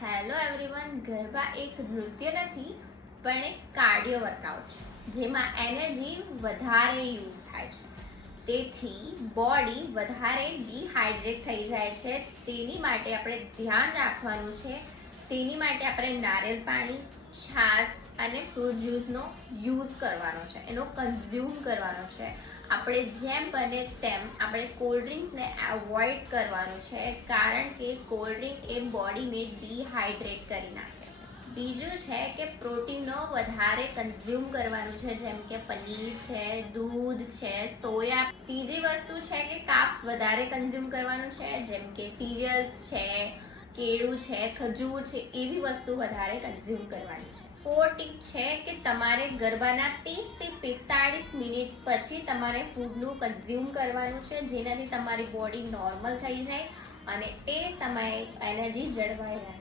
Hello everyone, garba એક નૃત્ય નથી પણ એક કાર્ડિયો વર્કઆઉટ છે જેમાં એનર્જી વધારે યુઝ થાય છે. તેથી બોડી વધારે ડિહાઇડ્રેટ થઈ જાય છે. તેની માટે આપણે ધ્યાન રાખવાનું છે. તેની માટે આપણે નારિયેળ પાણી, છાશ અને ફ્રૂટ જ્યુસનો યુઝ કરવાનો છે, એનો કન્ઝ્યુમ કરવાનો છે. આપણે જેમ બને તેમ આપણે કોલ્ડ ડ્રિંક્સને એવોઇડ કરવાનું છે, કારણ કે કોલ્ડ ડ્રિંક એ બોડીને ડિહાઇડ્રેટ કરી નાખે છે. બીજું છે કે પ્રોટીનનો વધારે કન્ઝ્યુમ કરવાનું છે, જેમ કે પનીર છે, દૂધ છે, સોયા. ત્રીજી વસ્તુ છે કે કાર્બ્સ વધારે કન્ઝ્યુમ કરવાનું છે, જેમ કે સિરિયલ્સ છે, કેળું છે, ખજૂર છે, એવી વસ્તુ વધારે કન્ઝ્યુમ કરવાની છે. 4 ટીપ છે કે તમારે ગરબાના 30 થી 45 મિનિટ પછી તમારે ફૂડનું કન્ઝ્યુમ કરવાનું છે, જેનાથી તમારી બોડી નોર્મલ થઈ જાય અને તે સમયે એનર્જી જળવાઈ રહે.